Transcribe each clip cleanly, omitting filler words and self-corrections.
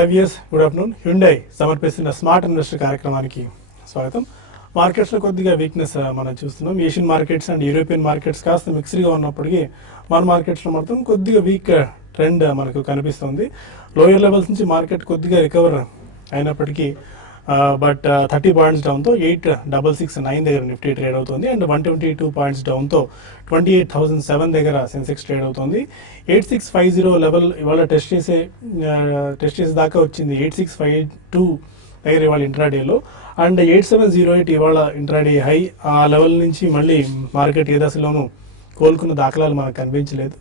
IVS good afternoon. Hyundai సమర్పిస్తున్న smart investor కార్యక్రమానికి స్వాగతం. మార్కెట్స్ లో కొద్దిగా వీక్నెస్ మనం చూస్తున్నాం. Asian markets and European markets కాస్త మిక్స్డ్గా ఉన్నప్పటికీ మన మార్కెట్స్ లో మాత్రం కొద్దిగా వీక్ ట్రెండ్ మనకు కనిపిస్తుంది. లోయర్ లెవెల్స్ నుంచి మార్కెట్ కొద్దిగా రికవర్ అయినప్పటికీ బట్ 30 పాయింట్స్ డౌన్తో 8669 దగ్గర నిఫ్టీ ట్రేడ్ అవుతుంది. అండ్ 122 పాయింట్స్ డౌన్తో 28,007 దగ్గర సెన్సెక్స్ ట్రేడ్ అవుతుంది. 8650 లెవెల్ ఇవాళ టెస్ట్ చేసే దాకా వచ్చింది. 8652 దగ్గర ఇవాళ ఇంట్రాడేలో. అండ్ 8708 ఇవాళ ఇంట్రాడే హై. ఆ లెవెల్ నుంచి మళ్ళీ మార్కెట్ ఏ దశలోనూ కోలుకున్న దాఖలాలు మనకు కనిపించలేదు.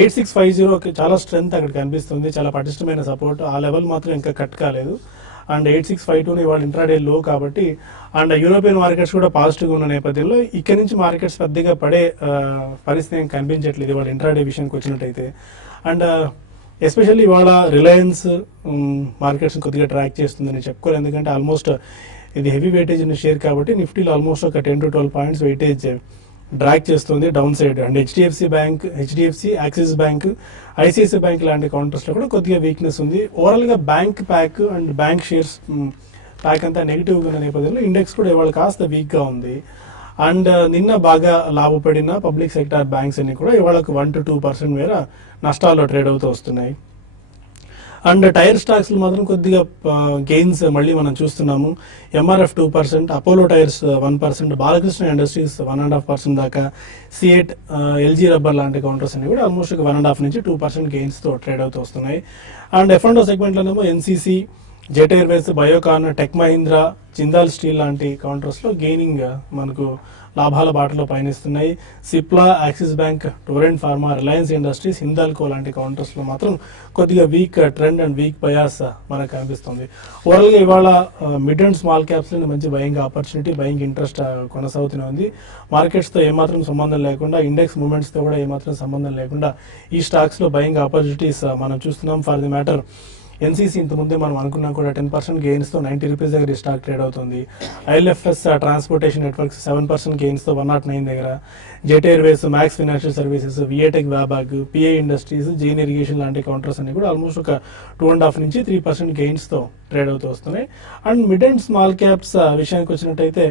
8650 చాలా స్ట్రెంగ్త్ అక్కడ కనిపిస్తుంది, చాలా పటిష్టమైన సపోర్ట్. ఆ లెవెల్ మాత్రం ఇంకా కట్ కాలేదు. అండ్ 8652 ఇవాళ ఇంట్రాడే లో కాబట్టి, అండ్ యూరోపియన్ మార్కెట్స్ కూడా పాజిటివ్గా ఉన్న నేపథ్యంలో ఇక్కడ నుంచి మార్కెట్స్ పెద్దగా పడే పరిస్థితి ఏం కనిపించట్లేదు ఇవాళ ఇంట్రాడే విషయానికి వచ్చినట్టయితే. అండ్ ఎస్పెషల్లీ ఇవాళ రిలయన్స్ మార్కెట్స్ కొద్దిగా ట్రాక్ చేస్తుందని చెప్పుకోవాలి. ఎందుకంటే ఆల్మోస్ట్ ఇది హెవీ వెయిటేజ్ ఉన్న షేర్ కాబట్టి నిఫ్టీలో ఆల్మోస్ట్ ఒక 10 to 12 పాయింట్స్ వెయిటేజ్ డ్రాక్ చేస్తుంది down side. And HDFC, axis bank, ICICI bank లాంటి కౌంటర్స్ లో కూడా కొద్దిగా వీక్నెస్ ఉంది. ఓవరాల్ గా bank pack and bank shares pack అంతా నెగిటివ్ గా ఉన్న నేపథ్యంలో ఇండెక్స్ కూడా ఇవాళ కాస్త వీక్ గా ఉంది. అండ్ నిన్న బాగా లాభపడిన పబ్లిక్ సెక్టార్ బ్యాంక్స్ అన్ని కూడా ఇవాళ 1 to 2% మేర నష్టాల్లో ట్రేడ్ అవుతూ వస్తున్నాయి. అండ్ టైర్ స్టాక్స్ మాత్రం కొద్దిగా గెయిన్స్ మళ్ళీ మనం చూస్తున్నాము. MRF 2%, Apollo tyres 1%, Balakrishna industries 1.5% దాకా, సిఎట్, ఎల్జీ రబ్బర్ లాంటి కౌంటర్స్ అన్ని కూడా ఆల్మోస్ట్ 1.5 నుంచి 2% గెయిన్స్ తో ట్రేడ్ అవుతూ వస్తున్నాయి. అండ్ ఎఫ్ఎండో సెగ్మెంట్ లోనేమో NCC, Jet Airways, Biocon, Tech Mahindra, Jindal Steel లాంటి కౌంటర్స్ లో గెయినింగ్ మనకు లాభాల బాటలో పయనిస్తున్నాయి. Cipla, Axis Bank, Torrent Pharma, Reliance Industries, Hindalco లాంటి కౌంటర్స్ లో మాత్రం కొద్దిగా weak trend and weak bias మనకు కనిపిస్తుంది. ఓవరాల్ గా ఇవాళ మిడ్ అండ్ స్మాల్ క్యాప్స్ లో మంచి బయింగ్ ఆపర్చునిటీ, బయింగ్ ఇంట్రెస్ట్ కొనసాగుతూనే ఉంది. మార్కెట్స్ తో ఏమాత్రం సంబంధం లేకుండా, ఇండెక్స్ మూవ్మెంట్స్ తో కూడా ఏమాత్రం సంబంధం లేకుండా ఈ స్టాక్స్ లో బయింగ్ ఆపర్చునిటీస్ మనం చూస్తున్నాం. ఫర్ ది మ్యాటర్ ఎన్సీసీ ఇంతకుముందే మనం అనుకున్నాం కూడా 10% గెయిన్స్ తో 90 రూపీస్ దగ్గర స్టాక్ ట్రేడ్ అవుతుంది. ఐఎల్ఎఫ్ఎస్ ట్రాన్స్పోర్టేషన్ నెట్వర్క్స్ 7% గెయిన్స్ తో 109 దగ్గర, jet Airways, max financial services, విఏటెక్, వ్యాబాగ్, pi industries, Jain irrigation లాంటి కౌంటర్స్ అన్ని కూడా ఆల్మోస్ట్ ఒక 2.5 నుంచి 3% గెయిన్స్ తో ట్రేడ్ అవుతూ వస్తున్నాయి. And mid and small caps విషయానికి వచ్చినట్టయితే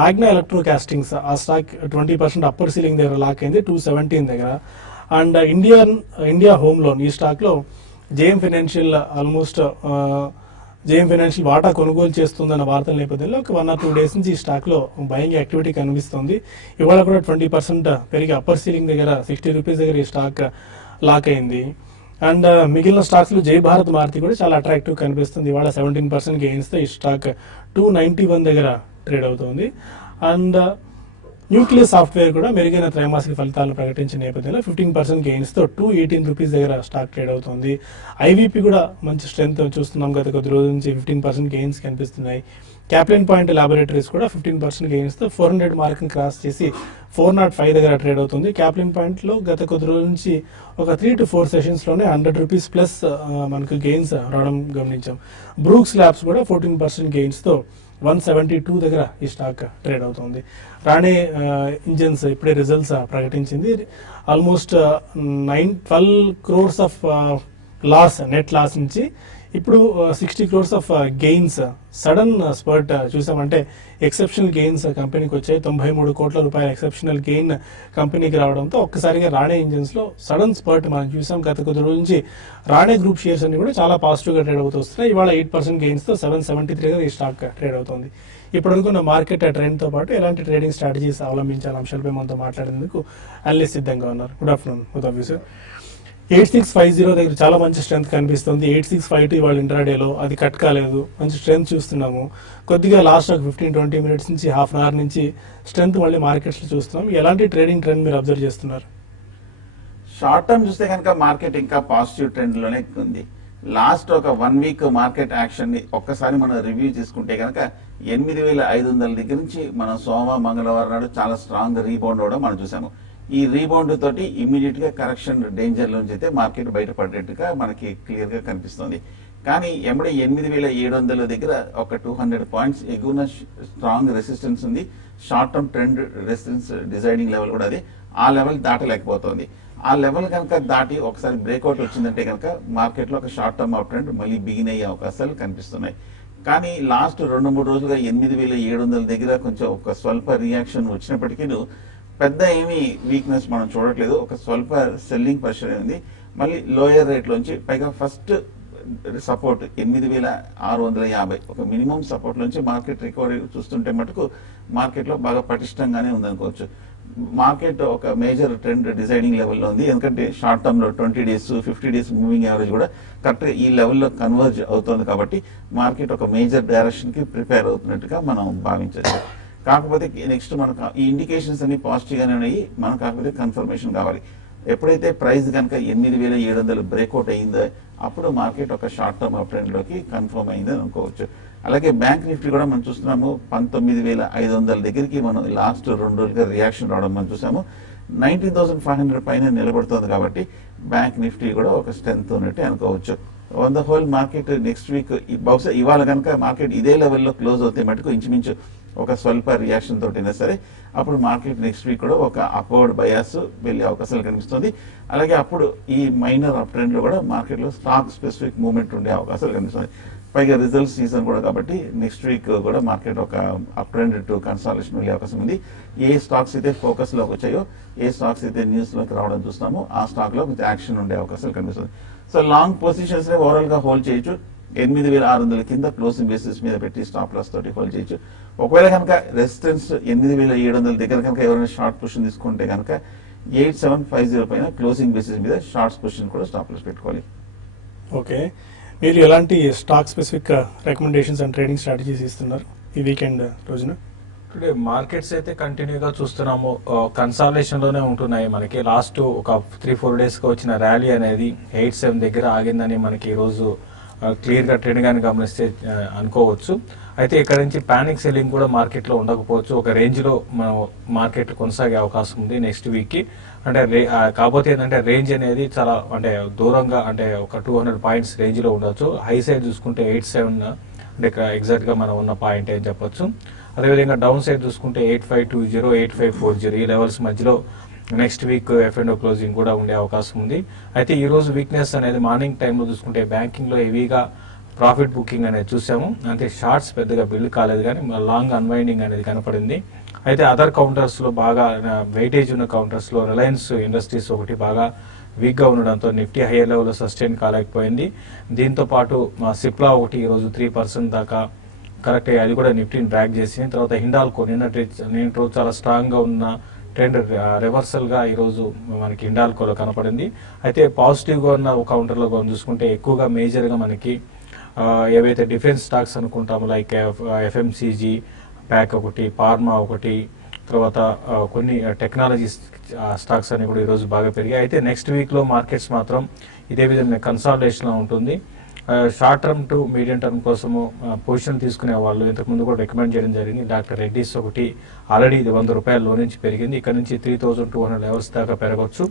మ్యాగ్నా ఎలక్ట్రో కాస్టింగ్స్ ఆ స్టాక్ 20% అప్పర్ సీలింగ్ దగ్గర లాక్ అయింది 217 దగ్గర. అండ్ ఇండియా హోమ్ లోన్ ఈ స్టాక్ లో జేఎం ఫైనాన్షియల్ వాటా కొనుగోలు చేస్తుందన్న వార్తల నేపథ్యంలో ఒక 1 or 2 days నుంచి ఈ స్టాక్ లో బయింగ్ యాక్టివిటీ కనిపిస్తుంది. ఇవాళ కూడా 20% పెరిగి అప్పర్ సీలింగ్ దగ్గర 60 రూపీస్ దగ్గర ఈ స్టాక్ లాక్ అయింది. అండ్ మిగిలిన స్టాక్స్ లో జై భారత్ మారుతి కూడా చాలా అట్రాక్టివ్ కనిపిస్తుంది. ఇవాళ 17% గెయిన్స్ తో ఈ స్టాక్ 291 దగ్గర ట్రేడ్ అవుతుంది. అండ్ న్యూక్లియస్ సాఫ్ట్వేర్ కూడా మెరుగైన త్రైమాసిక ఫలితాలను ప్రకటించిన నేపథ్యంలో 15% గెయిన్స్ తో 218 రూపీస్ దగ్గర స్టాక్ ట్రేడ్ అవుతుంది. ఐవీపీ కూడా మంచి స్ట్రెంత్ చూస్తున్నాం. గత కొద్ది రోజుల నుంచి 15% గెయిన్స్ కనిపిస్తున్నాయి. క్యాప్లిన్ పాయింట్ ల్యాబొరేటరీస్ కూడా 15% గెయిన్స్ తో 400 మార్క్ క్రాస్ చేసి 405 దగ్గర ట్రేడ్ అవుతుంది. క్యాప్లిన్ పాయింట్ లో గత కొద్ది రోజుల నుంచి ఒక 3 to 4 సెషన్స్ లోనే 100 రూపీస్ ప్లస్ మనకు గెయిన్స్ రావడం గమనించాం. బ్రూక్స్ ల్యాబ్స్ కూడా 14% గెయిన్స్ తో 172 దగ్గర ఈ స్టాక్ ట్రేడ్ అవుతుంది. రాణే ఇంజన్స్ ఇప్పుడే రిజల్ట్స్ ప్రకటించింది. Almost 12 crores of net loss నుంచి ఇప్పుడు 60 crores of gains, sudden spurt చూసామంటే ఎక్సెప్షనల్ గెయిన్స్ కంపెనీకి వచ్చాయి. 93 కోట్ల రూపాయల ఎక్సెప్షనల్ గెయిన్ కంపెనీకి రావడంతో ఒక్కసారిగా రాణే ఇంజన్స్ లో సడన్ స్పర్ట్ మనం చూసాం. గత కొద్ది రోజుల నుంచి రాణే గ్రూప్ షేర్స్ అన్ని కూడా చాలా పాజిటివ్ గా ట్రేడ్ అవుతూ వస్తున్నాయి. ఇవాళ 8% గెయిన్స్ తో 773 గా ఈ స్టాక్ ట్రేడ్ అవుతుంది. ఇప్పుడు అనుకున్న మార్కెట్ ట్రెండ్ తో పాటు ఎలాంటి ట్రేడింగ్ స్ట్రాటజీస్ అవలంబించాల అంశాలపై మనతో మాట్లాడేందుకు అనలిస్ట్ సిద్ధంగా ఉన్నారు. Good afternoon both of you sir. 8650 దగ్గర చాలా మంచి స్ట్రెంత్ కనిపిస్తుంది. 8652 ఇవాళ ఇంట్రాడేలో అది కట్ కాలేదు, మంచి స్ట్రెంత్ చూస్తున్నాము. కొద్దిగా లాస్ట్ ఒక 15-20 మినిట్స్ నుంచి హాఫ్ అన్ అవర్ నుంచి స్ట్రెంత్ మళ్ళీ మార్కెట్స్ లో చూస్తున్నాం. ఎలాంటి ట్రేడింగ్ ట్రెండ్ మీరు అబ్జర్వ్ చేస్తున్నారు? షార్ట్ టర్మ్ చూస్తే కనుక మార్కెట్ ఇంకా పాజిటివ్ ట్రెండ్ లోనే ఉంది. లాస్ట్ ఒక 1 week మార్కెట్ యాక్షన్ ని ఒక్కసారి మనం రివ్యూ చేసుకుంటే కనుక 8500 దగ్గర నుంచి మనం మంగళవారం నాడు చాలా స్ట్రాంగ్ రీబౌండ్ అవడం మనం చూసాము. ఈ రీబౌండ్ తోటి ఇమీడియట్ గా కరెక్షన్ డేంజర్ లోంచి అయితే మార్కెట్ బయటపడేట్టుగా మనకి క్లియర్ గా కనిపిస్తుంది. కానీ ఎమ్మడే 8700 దగ్గర ఒక 200 పాయింట్స్ ఎగువన స్ట్రాంగ్ రెసిస్టెన్స్ ఉంది. Short term trend resistance deciding level కూడా అది ఆ లెవెల్ దాటలేకపోతుంది. ఆ లెవెల్ కనుక దాటి ఒకసారి బ్రేక్అవుట్ వచ్చిందంటే కనుక మార్కెట్లో ఒక షార్ట్ టర్మ్ అప్ ట్రెండ్ మళ్ళీ బిగిన్ అయ్యే అవకాశాలు కనిపిస్తున్నాయి. కానీ లాస్ట్ 2-3 రోజులుగా 8,700 దగ్గర కొంచెం ఒక స్వల్ప రియాక్షన్ వచ్చినప్పటికీ పెద్ద ఏమీ వీక్నెస్ మనం చూడట్లేదు. ఒక స్వల్ప సెల్లింగ్ ప్రెషర్ ఉంది. మళ్ళీ లోయర్ రేట్ లోంచి పైగా ఫస్ట్ సపోర్ట్ 8,650 ఒక మినిమం సపోర్ట్ నుంచి మార్కెట్ రికవరీ చూస్తుంటే మటుకు మార్కెట్లో బాగా పటిష్టంగానే ఉందనుకోవచ్చు. మార్కెట్ ఒక మేజర్ ట్రెండ్ డిసైడింగ్ లెవెల్లో ఉంది. ఎందుకంటే షార్ట్ టర్మ్ లో 20 days 50 days మూవింగ్ యావరేజ్ కూడా కరెక్ట్ గా ఈ లెవెల్లో కన్వర్జ్ అవుతుంది. కాబట్టి మార్కెట్ ఒక మేజర్ డైరెక్షన్ కి ప్రిపేర్ అవుతున్నట్టుగా మనం భావించవచ్చు. కాకపోతే నెక్స్ట్ మనకు ఈ ఇండికేషన్స్ అన్ని పాజిటివ్ గానే ఉన్నాయి. మనకు కాకపోతే కన్ఫర్మేషన్ కావాలి. ఎప్పుడైతే ప్రైస్ కనుక 8,700 బ్రేక్అవుట్ అయిందో అప్పుడు మార్కెట్ ఒక షార్ట్ టర్మ్ అప్ ట్రెండ్ లోకి కన్ఫర్మ్ అయిందని అనుకోవచ్చు. అలాగే బ్యాంక్ నిఫ్టీ కూడా మనం చూస్తున్నాము 19,500 దగ్గరికి మనం లాస్ట్ 2 రోజులుగా రియాక్షన్ రావడం మనం చూసాము. 19,500 పైన నిలబడుతుంది. కాబట్టి బ్యాంక్ నిఫ్టీ కూడా ఒక స్ట్రెంత్ ఉన్నట్టు అనుకోవచ్చు. On the whole market next week బహుశా ఇవాళ కనుక మార్కెట్ ఇదే లెవెల్లో క్లోజ్ అవుతే మటుకు ఇంచుమించు ఒక స్వల్ప రియాక్షన్ తోటైనా సరే అప్పుడు మార్కెట్ నెక్స్ట్ వీక్ కూడా ఒక అప్వర్డ్ బయాస్ వెళ్ళే అవకాశాలు కనిపిస్తుంది. అలాగే అప్పుడు ఈ మైనర్ అప్ ట్రెండ్ లో కూడా మార్కెట్ లో స్టాక్ స్పెసిఫిక్ మూవ్మెంట్ ఉండే అవకాశాలు కనిపిస్తుంది. పైగా రిజల్ట్ సీజన్ కూడా కాబట్టి నెక్స్ట్ వీక్ కూడా మార్కెట్ ఒక అప్ ట్రెండ్ టు కన్సాలిడేషన్ వెళ్ళే అవకాశం ఉంది. ఏ స్టాక్స్ అయితే ఫోకస్ లోకి వచ్చాయో, ఏ స్టాక్స్ అయితే న్యూస్ లోకి రావడం చూస్తున్నామో ఆ స్టాక్ లో కొంచెం యాక్షన్ ఉండే అవకాశాలు కనిపిస్తుంది. సో లాంగ్ పొజిషన్స్ ని ఓవరాల్ గా హోల్డ్ చేయొచ్చు. 8,600 కింద క్లోజింగ్ బేసిస్ మీద పెట్టి స్టాప్ లాస్ తోటి హోల్డ్ చేయొచ్చు. ఒకవేళ కనుక రెసిస్టెన్స్ 8,700 దగ్గర కనుక ఎవరైనా షార్ట్ పొజిషన్ తీసుకుంటే కనుక 8,750 పైన క్లోజింగ్ బేసిస్ మీద షార్ట్స్ పొజిషన్ కూడా స్టాప్ లాస్ పెట్టుకోవాలి. ఓకే, మీరు ఎలాంటి stock specific recommendations and trading strategies ఇస్తున్నారు ఈ వీకెండ్ రోజున? టుడే మార్కెట్స్ అయితే కంటిన్యూగా చూస్తున్నాము, కన్సాలిడేషన్ లోనే ఉంటున్నాయి. మనకి లాస్ట్ ఒక 3-4 days గా వచ్చిన ర్యాలీ అనేది 8-7 దగ్గర ఆగిందని మనకి ఈ రోజు క్లియర్ గా ట్రెండ్ గాని గమనిస్తే అనుకోవచ్చు. అయితే ఇక్కడ నుంచి పానిక్ సెల్లింగ్ కూడా మార్కెట్ లో ఉండకపోవచ్చు. ఒక రేంజ్ లో మనం మార్కెట్ కొనసాగే అవకాశం ఉంది నెక్స్ట్ వీక్ కి. అంటే కాకపోతే ఏంటంటే రేంజ్ అనేది చాలా అంటే దూరంగా అంటే ఒక 200 పాయింట్స్ రేంజ్ లో ఉండొచ్చు. హై సైడ్ చూసుకుంటే 8-7 అంటే ఎగ్జాక్ట్ గా మనం ఉన్న పాయింట్ అని చెప్పొచ్చు. అదేవిధంగా డౌన్ సైడ్ చూసుకుంటే 8,520 8,540 ఈ లెవెల్స్ మధ్యలో నెక్స్ట్ వీక్ F&O క్లోజింగ్ కూడా ఉండే అవకాశం ఉంది. అయితే ఈ రోజు వీక్నెస్ అనేది మార్నింగ్ టైంలో చూసుకుంటే బ్యాంకింగ్ లో హెవీగా ప్రాఫిట్ బుకింగ్ అనేది చూసాము. అంటే షార్ట్స్ పెద్దగా బిల్డ్ కాలేదు కానీ లాంగ్ అన్వైండింగ్ అనేది కనపడింది. అయితే అదర్ కౌంటర్స్ లో బాగా వెయిటేజ్ ఉన్న కౌంటర్స్ లో రిలయన్స్ ఇండస్ట్రీస్ ఒకటి బాగా వీక్ గా ఉండడంతో నిఫ్టీ హైయర్ లెవెల్ లో సస్టైన్ కాలేకపోయింది. దీంతో పాటు సిప్లా ఒకటి ఈ రోజు 3% దాకా కరెక్ట్ అది కూడా నిఫ్టీని డ్రాగ్ చేసింది. తర్వాత హిండాల్కో నిన్న రోజు చాలా స్ట్రాంగ్ గా ఉన్న ట్రెండ్ రివర్సల్ గా ఈ రోజు మనకి హిండాల్కోలో కనపడింది. అయితే పాజిటివ్ గా ఉన్న కౌంటర్ లో చూసుకుంటే ఎక్కువగా మేజర్ గా మనకి ఏవైతే డిఫెన్స్ స్టాక్స్ అనుకుంటామో లైక్ FMCG ప్యాక్ ఒకటి, ఫార్మా ఒకటి, తర్వాత కొన్ని టెక్నాలజీ స్టాక్స్ అని కూడా ఈరోజు బాగా పెరిగాయి. అయితే నెక్స్ట్ వీక్ లో మార్కెట్స్ మాత్రం ఇదే విధంగా కన్సాలిడేషన్ లో ఉంటుంది. Short term two medium term కోసము పొజిషన్ తీసుకునే వాళ్ళు ఇంతకుముందు కూడా రికమెండ్ చేయడం జరిగింది. డాక్టర్ రెడ్డిస్ ఒకటి ఆల్రెడీ ఇది ₹100 లో నుంచి పెరిగింది. ఇక్కడ నుంచి 3,200 లెవెల్స్ దాకా పెరగవచ్చు.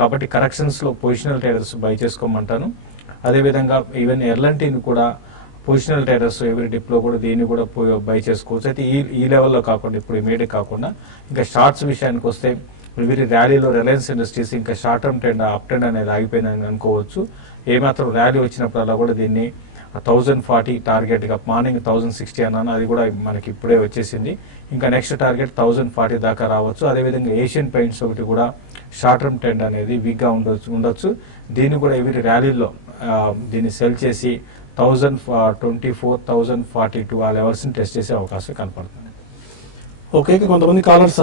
కాబట్టి కరెక్షన్స్ లో పొజిషనల్ ట్రేడర్స్ బై చేసుకోమంటాను. అదేవిధంగా ఈవెన్ ఎర్లంటీని కూడా పొజిషనల్ ట్రేడర్స్ ఎవరి డిప్ లో కూడా దీన్ని కూడా బై చేసుకోవచ్చు. అయితే ఈ లెవెల్లో కాకుండా ఇప్పుడు ఇమీడియట్ కాకుండా ఇంకా షార్ట్స్ విషయానికి వస్తే వీరి ర్యాలీలో రిలయన్స్ ఇండస్ట్రీస్ ఇంకా short term trend up trend అనేది ఆగిపోయిందని అనుకోవచ్చు. ఏమాత్రం ర్యాలీ వచ్చినప్పుడల్లా కూడా దీన్ని 1,040 టార్గెట్ గా మార్నింగ్ 1,060 అన్నాను, అది కూడా మనకి ఇప్పుడే వచ్చేసింది. ఇంకా నెక్స్ట్ టార్గెట్ 1,040 దాకా రావచ్చు. అదేవిధంగా ఏషియన్ పెయింట్స్ ఒకటి కూడా షార్ట్ టర్మ్ ట్రెండ్ అనేది వీక్ గా ఉండొచ్చు. దీన్ని కూడా ఎవరి ర్యాలీలో దీన్ని సెల్ చేసి 1,024 1,042 ఆ లెవెల్స్ ని టెస్ట్ చేసే అవకాశం కనపడుతుంది. ఓకే, కొంతమంది కాలర్స్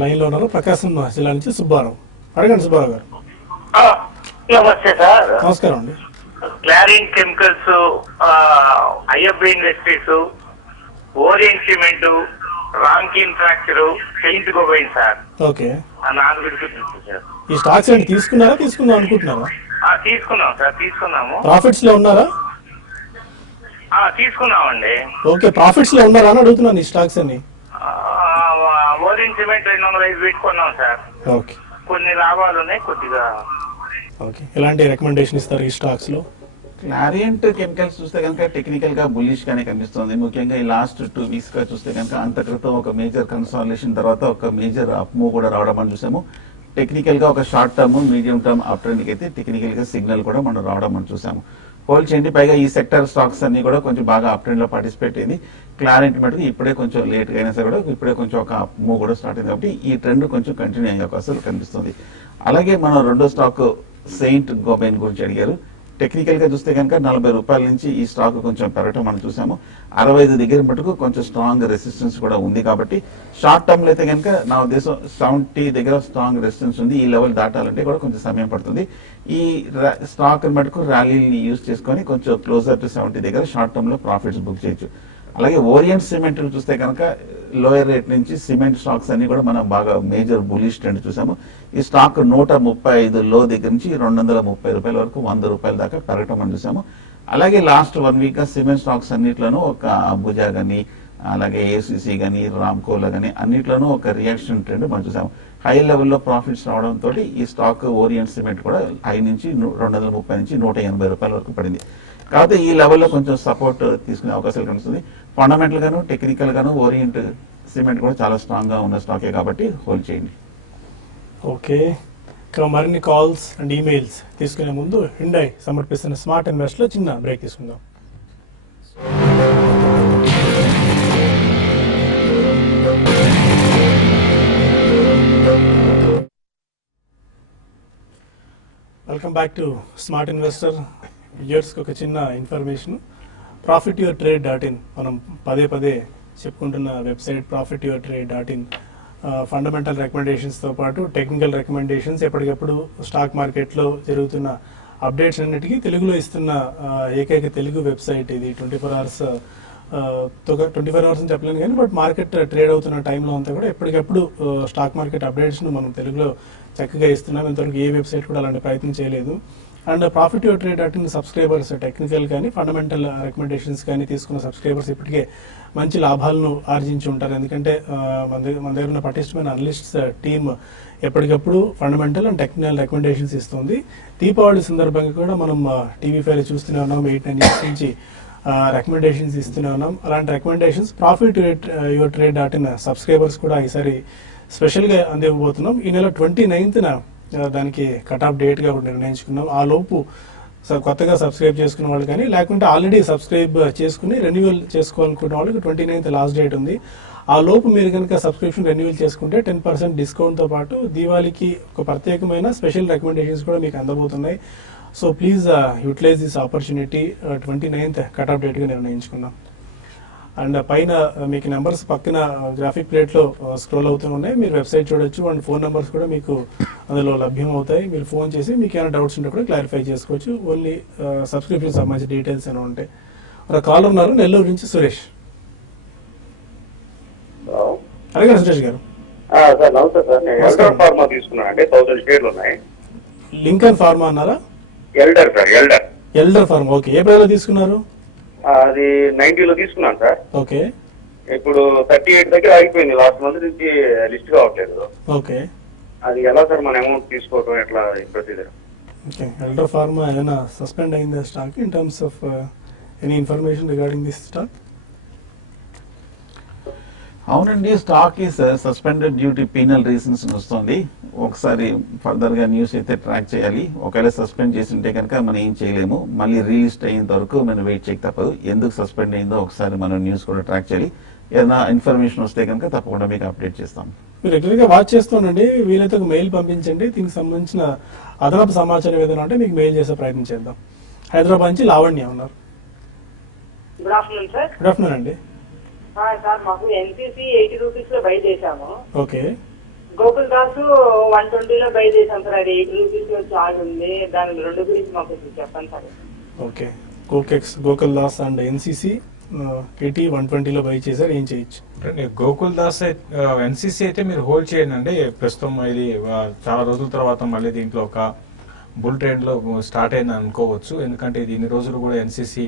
లైన్ లో ఉన్నారు. ప్రకాశం జిల్లా నుంచి సుబ్బారావు, అడగండి సుబ్బారావు గారు. నమస్తే సార్. నమస్కారం అండి. Clariant Chemicals, IFB Industries, Orient Cement, Ramky infrastructure, Saint Gobain sir. Okay, ఆ 4 సార్. ఈ స్టాక్స్ ఏంటి తీసుకుందాం అనుకుంటున్నారా? తీసుకున్నాం సార్, తీసుకున్నాము. ప్రాఫిట్స్ లో ఉన్నారా? తీసుకున్నామండి. ఓకే, ప్రాఫిట్స్ లో ఉన్నారా అని అడుగుతున్నాను. ఈ స్టాక్స్ అన్ని ఓరియంట్ సిమెంట్ 205 పెట్టుకున్నాం సార్. ఓకే, కొన్ని లాభాలు ఉన్నాయి కొద్దిగా. ఓకే, ఎలాంటి రికమెండేషన్ ఇస్తారు ఈ స్టాక్స్ లో? క్లారియంట్ కెమికల్స్ చూస్తే కనుక టెక్నికల్ గా బుల్లిష్ గానే కనిపిస్తుంది. ముఖ్యంగా ఈ లాస్ట్ 2 weeks గా చూస్తే కనుక అంత క్రితం ఒక మేజర్ కన్సాలిడేషన్ తర్వాత ఒక మేజర్ అప్ మూవ్ కూడా రావడం అని చూసాము. టెక్నికల్ గా ఒక short term medium term up trend కి అయితే టెక్నికల్ గా సిగ్నల్ కూడా మనం రావడం మనం చూసాము. హోల్డ్ చేయండి. పైగా ఈ సెక్టర్ స్టాక్స్ అన్ని కూడా కొంచెం బాగా అప్ ట్రెండ్ లో పార్టిసిపేట్ అయింది. క్లారిటీ మటుకు ఇప్పుడే కొంచెం లేట్ గా అయినా సరే కూడా ఇప్పుడే కొంచెం ఒక మూవ్ కూడా స్టార్ట్ అయింది కాబట్టి ఈ ట్రెండ్ కొంచెం కంటిన్యూ అయ్యే అవకాశాలు కనిపిస్తుంది. అలాగే మనం రెండో స్టాక్ సెయింట్ గోబైన్ గురించి అడిగారు. టెక్నికల్ గా చూస్తే కనుక 40 రూపాయల నుంచి ఈ స్టాక్ కొంచెం పెరగటం మనం చూసాము. 65 దగ్గర మటుకు కొంచెం స్ట్రాంగ్ రెసిస్టెన్స్ కూడా ఉంది కాబట్టి షార్ట్ టర్మ్ లో అయితే కనుక నా ఉద్దేశం 70 దగ్గర స్ట్రాంగ్ రెసిస్టెన్స్ ఉంది. ఈ లెవెల్ దాటాలంటే కూడా కొంచెం సమయం పడుతుంది. ఈ స్టాక్ మటుకు ర్యాలీని యూజ్ చేసుకొని కొంచెం క్లోజర్ టు 70 దగ్గర షార్ట్ టర్మ్ లో ప్రాఫిట్స్ బుక్ చేయొచ్చు. అలాగే ఓరియంట్ సిమెంట్ చూస్తే కనుక లోయర్ రేట్ నుంచి సిమెంట్ స్టాక్స్ అన్ని కూడా మనం బాగా మేజర్ బులిష్ ట్రెండ్ చూసాము. ఈ స్టాక్ 135 లో దగ్గర నుంచి 230 రూపాయల వరకు 100 రూపాయల దాకా పెరగటం మనం చూసాము. అలాగే లాస్ట్ 1 వీక్ గా సిమెంట్ స్టాక్స్ అన్నిట్లోనూ ఒక అంబుజా గానీ అలాగే ఏసీసీ గానీ రామ్కోలో గానీ అన్నిట్లోనూ ఒక రియాక్షన్ ట్రెండ్ మనం చూసాము. హై లెవెల్లో ప్రాఫిట్స్ రావడంతో ఈ స్టాక్ ఓరియంట్ సిమెంట్ కూడా హై నుంచి 230 నుంచి 180 రూపాయల వరకు పడింది. కాకపోతే ఈ లెవెల్లో కొంచెం సపోర్ట్ తీసుకునే అవకాశాలు కనిపిస్తుంది. ఫండమెంటల్ గాను టెక్నికల్ గాను ఓరియంట్ సిమెంట్ కూడా చాలా స్ట్రాంగ్ గా ఉన్న స్టాకే కాబట్టి హోల్డ్ చేయండి. ఓకే, ఇక్కడ మరిన్ని కాల్స్ అండ్ ఈమెయిల్స్ తీసుకునే ముందు హ్యుండై సమర్పిస్తున్న స్మార్ట్ ఇన్వెస్ట్ లో చిన్న బ్రేక్ తీసుకుందాం. Welcome back to Smart Investor. వ్యూయర్స్కి ఒక చిన్న ఇన్ఫర్మేషన్. profityourtrade.in మనం పదే పదే చెప్పుకుంటున్న వెబ్సైట్ profityourtrade.in ఫండమెంటల్ రికమెండేషన్స్తో పాటు టెక్నికల్ రికమెండేషన్స్ ఎప్పటికప్పుడు స్టాక్ మార్కెట్లో జరుగుతున్న అప్డేట్స్ అన్నిటికీ తెలుగులో ఇస్తున్న ఏకైక తెలుగు వెబ్సైట్ ఇది. 24 అవర్స్ 24 అవర్స్ అని చెప్పలేను కానీ బట్ మార్కెట్ ట్రేడ్ అవుతున్న టైంలో అంతా కూడా ఎప్పటికప్పుడు స్టాక్ మార్కెట్ అప్డేట్స్ను మనం తెలుగులో చక్కగా ఇస్తున్నాం. ఇంతవరకు ఏ వెబ్సైట్ కూడా అలాంటి ప్రయత్నం చేయలేదు. అండ్ profityourtrade.in సబ్స్క్రైబర్స్ టెక్నికల్ కానీ ఫండమెంటల్ రికమెండేషన్స్ కానీ తీసుకున్న సబ్స్క్రైబర్స్ ఇప్పటికే మంచి లాభాలను ఆర్జించి ఉంటారు. ఎందుకంటే మన దగ్గర ఉన్న పటిష్టమైన అనలిస్ట్స్ టీమ్ ఎప్పటికప్పుడు ఫండమెంటల్ అండ్ టెక్నికల్ రికమెండేషన్స్ ఇస్తుంది. దీపావళి సందర్భంగా కూడా మనం టీవీ5 చూస్తూనే ఉన్నాం. 8-9 ఇయర్స్ నుంచి రికమెండేషన్స్ ఇస్తూనే ఉన్నాం. అలాంటి రికమెండేషన్స్ profityourtrade.in సబ్స్క్రైబర్స్ కూడా ఈసారి స్పెషల్గా అందివ్వబోతున్నాం. ఈ నెల 29న దానికి కట్ ఆఫ్ డేట్గా కూడా నిర్ణయించుకున్నాం. ఆ లోపు కొత్తగా సబ్స్క్రైబ్ చేసుకున్న వాళ్ళు కానీ లేకుంటే ఆల్రెడీ సబ్స్క్రైబ్ చేసుకుని రెన్యువల్ చేసుకోవాలనుకున్న వాళ్ళకి 29th లాస్ట్ డేట్ ఉంది. ఆ లోపు మీరు కనుక సబ్స్క్రిప్షన్ రెన్యువల్ చేసుకుంటే 10% డిస్కౌంట్తో పాటు దీవాళికి ఒక ప్రత్యేకమైన స్పెషల్ రికమెండేషన్స్ కూడా మీకు అందబోతున్నాయి. So please utilize this opportunity. 29th cut off డేట్గా నిర్ణయించుకున్నాం. అండ్ పైన మీకు నెంబర్స్ పక్కన గ్రాఫిక్ ప్లేట్లో స్క్రోల్ అవుతూ ఉన్నాయి. మీరు వెబ్సైట్ చూడొచ్చు. అండ్ ఫోన్ నెంబర్స్ కూడా మీకు అందులో లభ్యం అవుతాయి. మీరు ఫోన్ చేసి మీకు ఏమైనా డౌట్స్ ఉంటే కూడా క్లారిఫై చేసుకోవచ్చు. ఓన్లీ సబ్స్క్రిప్షన్ సంబంధించిన డీటెయిల్స్ ఏమైనా ఉంటాయి. ఒక కాల్ ఉన్నారు నెల్లూరు నుంచి సురేష్. అలాగే సురేష్ గారు. సార్ నమస్తే సార్. నేను ఎల్డర్ ఫార్మా తీసుకున్నాను అండి. 1000 షేర్లు ఉన్నాయి. లింకన్ ఫార్మా అన్నారా? Elder sir, Elder Pharma. Okay, ఏ ప్రైస్ లో తీసుకున్నారు? అది 90లో తీసుకున్నాను సార్. ఓకే, ఇప్పుడు 38 దగ్గర ఆగిపోయింది. లాస్ట్ మంత్ నుంచి లిస్ట్ కావట్లేదు. ఓకే, అది ఎలా సార్ మన అమౌంట్ తీసుకోవడం ఎట్లా ప్రొసీజర్? ఓకే. ఎల్డర్ ఫార్మా ఏమైనా సస్పెండ్ అయిందా stock in terms of any information regarding this stock? అవునండి, stock is suspended due to penal reasons వస్తుంది. ఒకసారి ఫర్దర్ గా న్యూస్ అయితే ట్రాక్ చేయాలి. ఒకవేళ సస్పెండ్ చేసింటే కనుక మనం ఏం చేయలేము. మళ్ళీ రిలీజ్ అయ్యేంత వరకు మనం వెయిట్ చేయక తప్పదు. ఎందుకు సస్పెండ్ అయిందో ఒకసారి మనం న్యూస్ కూడా ట్రాక్ చేయాలి. ఏదైనా ఇన్ఫర్మేషన్ వస్తే కనుక తప్పకుండా మీకు అప్డేట్ చేస్తాం. మీరు రెగ్యులర్ గా వాచ్ చేస్తుండండి. వీలైతే ఒక మెయిల్ పంపించండి. దీనికి సంబంధించిన అదనపు సమాచారం ఏదైనా ఉంటే మీకు మెయిల్ చేసే ప్రయత్నం చేద్దాం. హైదరాబాద్ నుంచి లావణ్య ఉన్నారు. Good afternoon sir. Good afternoon అండి. సార్ మాకు ఎన్సీసీ 80 రూపీస్ లో బై చేశాము. ఓకే, గోకుల్ దాస్ 120లో బై చేశాం సార్. అది 80 రూపీస్ లో చార్జ్ ఉంది. దాని రెండు గురించి మాకు చెప్పండి sir. Okay. Gokul Das and NCC 80, 120లో బై చేశారు. ఏం చేయొచ్చు? గోకుల్ దాస్ ఎన్సీసీ అయితే మీరు హోల్డ్ చేయండి. ప్రస్తుతం ఇది చాలా రోజుల తర్వాత మళ్ళీ దీంట్లో ఒక బుల్ ట్రెండ్ లో స్టార్ట్ అయిందని అనుకోవచ్చు. ఎందుకంటే ఇది ఇన్ని రోజులు కూడా ఎన్సీసీ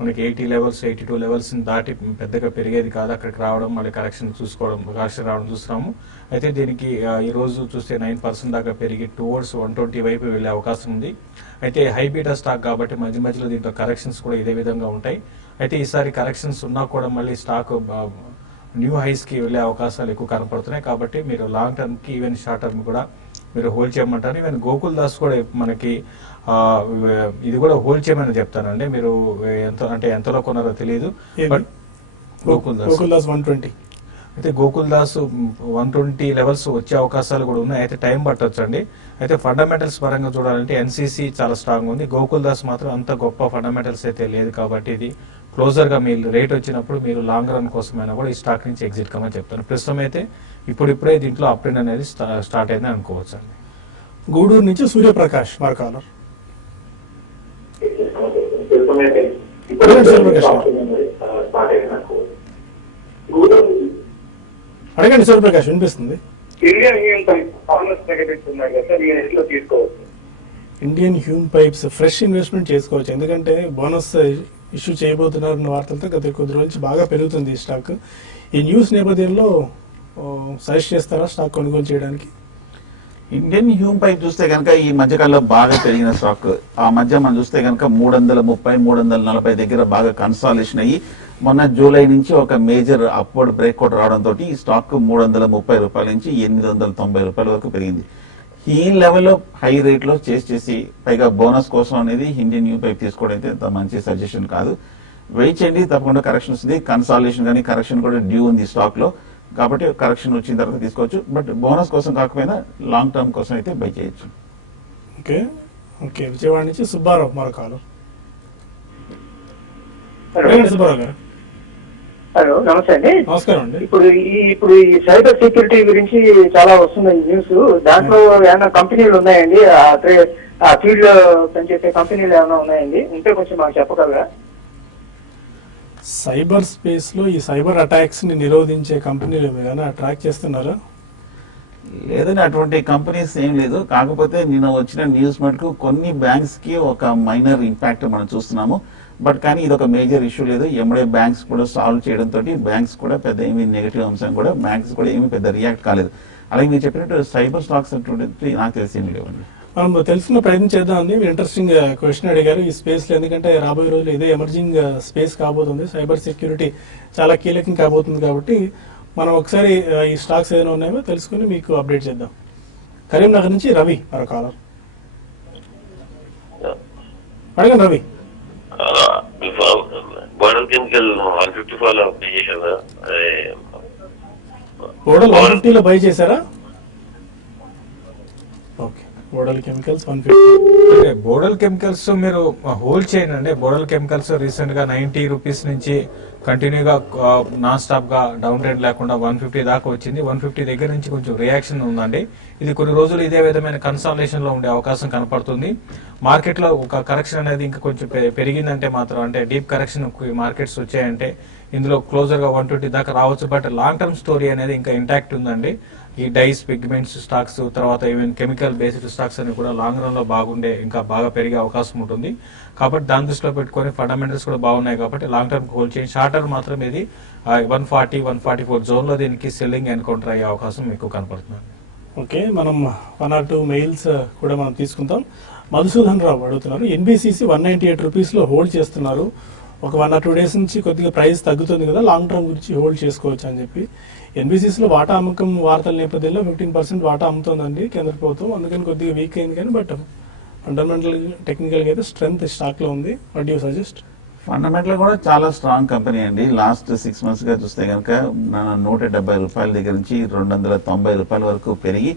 మనకి 80 లెవెల్స్ 82 లెవెల్స్ దాటి పెద్దగా పెరిగేది కాదు. అక్కడికి రావడం మళ్ళీ కరెక్షన్ రావడం చూస్తున్నాము. అయితే దీనికి ఈ రోజు చూస్తే 9% దాకా పెరిగి టువర్డ్స్ 120 వైపు వెళ్ళే అవకాశం ఉంది. అయితే హై బీటా స్టాక్ కాబట్టి మధ్య మధ్యలో దీంట్లో కరెక్షన్స్ కూడా ఇదే విధంగా ఉంటాయి. అయితే ఈసారి కరెక్షన్స్ ఉన్నా కూడా మళ్ళీ స్టాక్ న్యూ హైస్ కి వెళ్ళే అవకాశాలు ఎక్కువ కనపడుతున్నాయి. కాబట్టి మీరు లాంగ్ టర్మ్ కి ఈవెన్ షార్ట్ టర్మ్ కూడా మీరు హోల్డ్ చేయమంటారు. ఈవెన్ గోకుల్ దాస్ కూడా మనకి ఇది కూడా హోల్డ్ చేయమని చెప్తానండి. మీరు ఎంతలో కొన్నారో తెలియదు, బట్ గోకుల్ దాస్ 120. అయితే గోకుల్ దాస్ 120 లెవెల్స్ వచ్చే అవకాశాలు కూడా ఉన్నాయి. అయితే టైం పట్టొచ్చు అండి. అయితే ఫండమెంటల్స్ పరంగా చూడాలంటే ఎన్సీసీ చాలా స్ట్రాంగ్ ఉంది. గోకుల్ దాస్ మాత్రం అంత గొప్ప ఫండమెంటల్స్ అయితే లేదు. కాబట్టి ఇది క్లోజర్ గా మీరు రేట్ వచ్చినప్పుడు మీరు లాంగ్ రన్ కోసమైనా కూడా ఈ స్టాక్ నుంచి ఎగ్జిట్ కమని చెప్తాను. ప్రస్తుతం అయితే ఇప్పుడిప్పుడే దీంట్లో అప్ ట్రెండ్ అనేది స్టార్ట్ అయిందని అనుకోవచ్చు అండి. గూడూరు నుంచి సూర్యప్రకాష్ మరకాలర్. అడగండి సూర్యప్రకాష్, వినిపిస్తుంది. Indian Hume pipes fresh investment చేసుకోవచ్చు, ఎందుకంటే బోనస్ ఇష్యూ చేయబోతున్నారన్న వార్తలతో గత కొద్ది రోజుల నుంచి బాగా పెరుగుతుంది ఈ స్టాక్. ఈ న్యూస్ నేపథ్యంలో సజెస్ట్ చేస్తారా స్టాక్ కొనుగోలు చేయడానికి? ఇండియన్ హ్యూమ్ పైప్ చూస్తే కనుక ఈ మధ్యకాలంలో బాగా పెరిగిన స్టాక్. ఆ మధ్య మనం చూస్తే కనుక 330, 340 దగ్గర బాగా కన్సాలిడేషన్ అయ్యి మొన్న జూలై నుంచి ఒక మేజర్ అప్వర్డ్ బ్రేక్అవుట్ రావడంతో ఈ స్టాక్ 330 రూపాయల నుంచి 890 రూపాయల వరకు పెరిగింది. ఈ లెవెల్లో హై రేట్ లో చేసి పైగా బోనస్ కోసం అనేది ఇండియన్ న్యూ పైప్ తీసుకోవడం అయితే అంత మంచి సజెషన్ కాదు. వెయిట్ చేయండి, తప్పకుండా కరెక్షన్ వస్తుంది. కన్సాలిడేషన్ కానీ కరెక్షన్ కూడా డ్యూ ఉంది స్టాక్ లో, కాబట్టి కరెక్షన్ వచ్చిన తర్వాత తీసుకోవచ్చు. బట్ బోనస్ కోసం కాకపోయినా లాంగ్ టర్మ్ కోసం అయితే బై చేయొచ్చు. ఓకే ఓకే విజయవాడ నుంచి సుబ్బారావు మరొకరు. సుబ్బారావు గారు. హలో, నమస్తే అండి. నమస్కారం అండి. ఇప్పుడు ఈ సైబర్ సెక్యూరిటీ గురించి చాలా వస్తుంది న్యూస్. దాంట్లో ఏమైనా కంపెనీలు ఉన్నాయండి? ఆ ఫీల్డ్ లో పనిచేసే కంపెనీలు ఏమైనా ఉన్నాయండి? ఉంటే కొంచెం మాకు చెప్పగలరా? సైబర్ స్పేస్ లో ఈ సైబర్ అటాక్స్ ని నిరోధించే కంపెనీలు ఏమైనా ట్రాక్ చేస్తున్నారా? లేదని అటువంటి కంపెనీస్ ఏం లేదు. కాకపోతే నిన్న వచ్చిన న్యూస్ మటుకు కొన్ని బ్యాంక్స్ కి ఒక మైనర్ ఇంపాక్ట్ మనం చూస్తున్నాము. బట్ కానీ ఇది ఒక మేజర్ ఇష్యూ లేదు. ఎంబడే బ్యాంక్స్ కూడా సాల్వ్ చేయడంతో బ్యాంక్స్ కూడా పెద్ద ఏమి నెగిటివ్ అంశం కూడా బ్యాంక్స్ కూడా ఏమి పెద్ద రియాక్ట్ కాలేదు. అలాగే మీరు చెప్పినట్టు సైబర్ స్టాక్స్ అటువంటి నాకు తెలిసి ఏమి లేవండి. మనం తెలుసుకున్న ప్రయత్నం చేద్దామండి. మీరు ఇంట్రెస్టింగ్ క్వశ్చన్ అడిగారు ఈ స్పేస్ లో, ఎందుకంటే రాబోయే రోజులు ఇదే ఎమర్జింగ్ స్పేస్ కాబోతుంది. సైబర్ సెక్యూరిటీ చాలా కీలకం కాబోతుంది. కాబట్టి మనం ఒకసారి ఈ స్టాక్స్ ఏదైనా ఉన్నాయో తెలుసుకుని మీకు అప్డేట్ చేద్దాం. కరీంనగర్ నుంచి రవి మరొకరు. అడగండి రవి. బోడల్ కెమికల్ 154 లో బై చేశారా? బోడల్ 150 లో బై చేశారా? Okay, Bodal chemicals 150. Bodal chemicals మీరు హోల్డ్ చేయండి. బోడల్ కెమికల్స్ రీసెంట్ గా 90 రూపీస్ నుంచి కంటిన్యూగా నాన్ స్టాప్ గా డౌన్ ట్రెండ్ లేకుండా 150 దాకా వచ్చింది. 150 దగ్గర నుంచి కొంచెం రియాక్షన్ ఉందండి. ఇది కొన్ని రోజులు ఇదే విధమైన కన్సాలిడేషన్ లో ఉండే అవకాశం కనపడుతుంది. మార్కెట్ లో ఒక కరెక్షన్ అనేది ఇంకా కొంచెం పెరిగిందంటే మాత్రం, అంటే డీప్ కరెక్షన్ మార్కెట్స్ వచ్చాయంటే ఇందులో క్లోజర్ గా 120 దాకా రావచ్చు. బట్ లాంగ్ టర్మ్ స్టోరీ అనేది ఇంకా ఇంటాక్ట్ ఉందండి. ఈ డైస్, పిగ్మెంట్స్ స్టాక్స్, తర్వాత ఈవెన్ కెమికల్ బేస్డ్ స్టాక్స్ అని కూడా లాంగ్ రన్ లో బాగుండే ఇంకా బాగా పెరిగే అవకాశం ఉంటుంది. కాబట్టి దాని దృష్టిలో పెట్టుకొని ఫండమెంటల్స్ కూడా బాగున్నాయి కాబట్టి లాంగ్ టర్మ్ హోల్డ్ చేయండి. షార్ట్ టర్మ్ మాత్రం ఇది 140, 144 జోన్ లో దీనికి సెల్లింగ్ ఎన్కౌంటర్ అయ్యే అవకాశం మీకు కనపడుతుంది. ఓకే, మనం 1 or 2 మెయిల్స్ కూడా మనం తీసుకుంటాం. మధుసూదన్ రావు అడుగుతున్నారు, ఎన్బిసిసి 198 రూపీస్ లో హోల్డ్ చేస్తున్నారు. ఒక 1 or 2 డేస్ నుంచి కొద్దిగా ప్రైస్ తగ్గుతుంది కదా, లాంగ్ టర్మ్ గురించి హోల్డ్ చేసుకోవచ్చు అని చెప్పి. ఎన్బిసిసి లో వాటా అమ్మకం వార్తల నేపథ్యంలో 15% వాటా అమ్ముతోందండి కేంద్ర ప్రభుత్వం, అందుకని కొద్దిగా వీక్ అయింది. కానీ బట్ ఫండమెంటల్ టెక్నికల్ గా అయితే స్ట్రెంత్ స్టాక్ లో ఉంది. What you suggest? ఫండమెంటల్ కూడా చాలా స్ట్రాంగ్ కంపెనీ అండి. లాస్ట్ 6 months గా చూస్తే కనుక 170 రూపాయల దగ్గర నుంచి 290 రూపాయల వరకు పెరిగి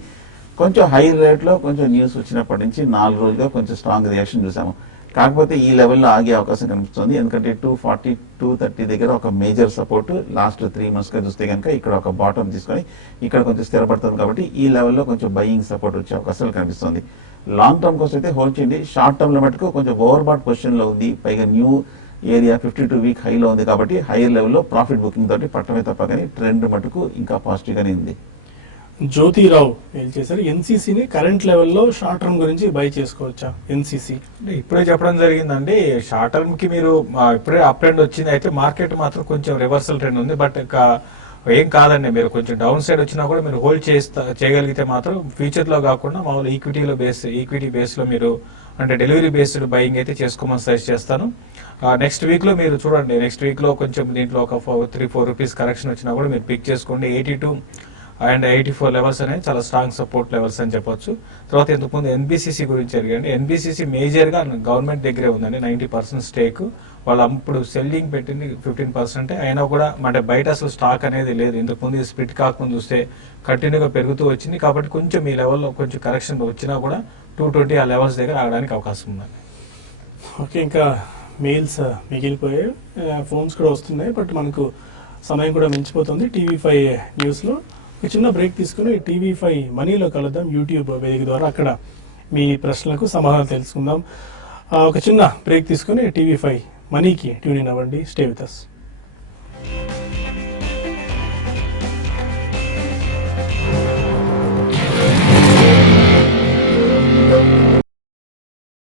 కొంచెం హై రేట్ లో కొంచెం న్యూస్ వచ్చినప్పటి నుంచి 4 రోజులుగా కొంచెం స్ట్రాంగ్ రియాక్షన్ చూసాము. కాకపోతే ఈ లెవెల్లో ఆగే అవకాశం కనిపిస్తుంది. ఎందుకంటే 240, 230 దగ్గర ఒక మేజర్ సపోర్ట్ లాస్ట్ 3 months గా చూస్తే కనుక ఇక్కడ ఒక బాటమ్ తీసుకొని ఇక్కడ కొంచెం స్థిరపడుతుంది. కాబట్టి ఈ లెవెల్లో కొంచెం బయింగ్ సపోర్ట్ వచ్చే అవకాశాలు కనిపిస్తుంది. లాంగ్ టర్మ్ కోసం అయితే హోల్డ్ చేయండి. షార్ట్ టర్మ్ లో మటుకు కొంచెం ఓవర్ బాట్ పొజిషన్ లో ఉంది. పైగా న్యూ ఏరియా 52 వీక్ హైలో ఉంది. కాబట్టి హైయర్ లెవెల్లో ప్రాఫిట్ బుకింగ్ తోటి పట్టమే తప్ప కానీ ట్రెండ్ మటుకు ఇంకా పాజిటివ్ గానే ఉంది. జ్యోతిరావు ఏం చేశారు, ఎన్సీసీని కరెంట్ లెవెల్లో షార్ట్ టర్మ్ గురించి బై చేసుకోవచ్చా? ఎన్సీసీ ఇప్పుడే చెప్పడం జరిగిందండి. షార్ట్ టర్మ్ కి మీరు ఇప్పుడే అప్ ట్రెండ్ వచ్చింది. అయితే మార్కెట్ మాత్రం కొంచెం రివర్సల్ ట్రెండ్ ఉంది. బట్ ఏం కాదండి, మీరు కొంచెం డౌన్ సైడ్ వచ్చినా కూడా మీరు హోల్డ్ చేయగలిగితే మాత్రం ఫ్యూచర్ లో కాకుండా మామూలు ఈక్విటీ బేస్ లో మీరు అంటే డెలివరీ బేస్డ్ బయింగ్ అయితే చేసుకోమని సజెస్ట్ చేస్తాను. నెక్స్ట్ వీక్ లో మీరు చూడండి, నెక్స్ట్ వీక్ లో కొంచెం దీంట్లో ఒక 3-4 రూపీస్ కరెక్షన్ వచ్చినా కూడా మీరు పిక్ చేసుకోండి. 82 అండ్ 84 లెవెల్స్ అనేది చాలా స్ట్రాంగ్ సపోర్ట్ లెవెల్స్ అని చెప్పొచ్చు. తర్వాత ఇంతకుముందు ఎన్బిసిసి గురించి అడిగండి. ఎన్బిసిసి మేజర్గా గవర్నమెంట్ దగ్గరే ఉందండి, 90% స్టేక్. వాళ్ళు అప్పుడు సెల్లింగ్ పెట్టింది 15%, అయినా కూడా అంటే బయట అసలు స్టాక్ అనేది లేదు. ఇంతకుముందు స్ప్లిట్ కాకముందు చూస్తే కంటిన్యూగా పెరుగుతూ వచ్చింది. కాబట్టి కొంచెం ఈ లెవెల్లో కొంచెం కరెక్షన్ వచ్చినా కూడా 220 ఆ లెవెల్స్ దగ్గర ఆగడానికి అవకాశం ఉందండి. ఓకే, ఇంకా మెయిల్స్ మిగిలిపోయాయి, ఫోన్స్ కూడా వస్తున్నాయి, బట్ మనకు సమయం కూడా మించిపోతుంది. టీవీ5 న్యూస్లో ఒక చిన్న బ్రేక్ తీసుకుని టీవీ5 మనీలో కలుద్దాం యూట్యూబ్ వేదిక ద్వారా. అక్కడ మీ ప్రశ్నలకు సమాధానం తెలుసుకుందాం. ఒక చిన్న బ్రేక్ తీసుకుని టీవీ5 మనీకి ట్యూన్ ఇన్ అవ్వండి. Stay with us.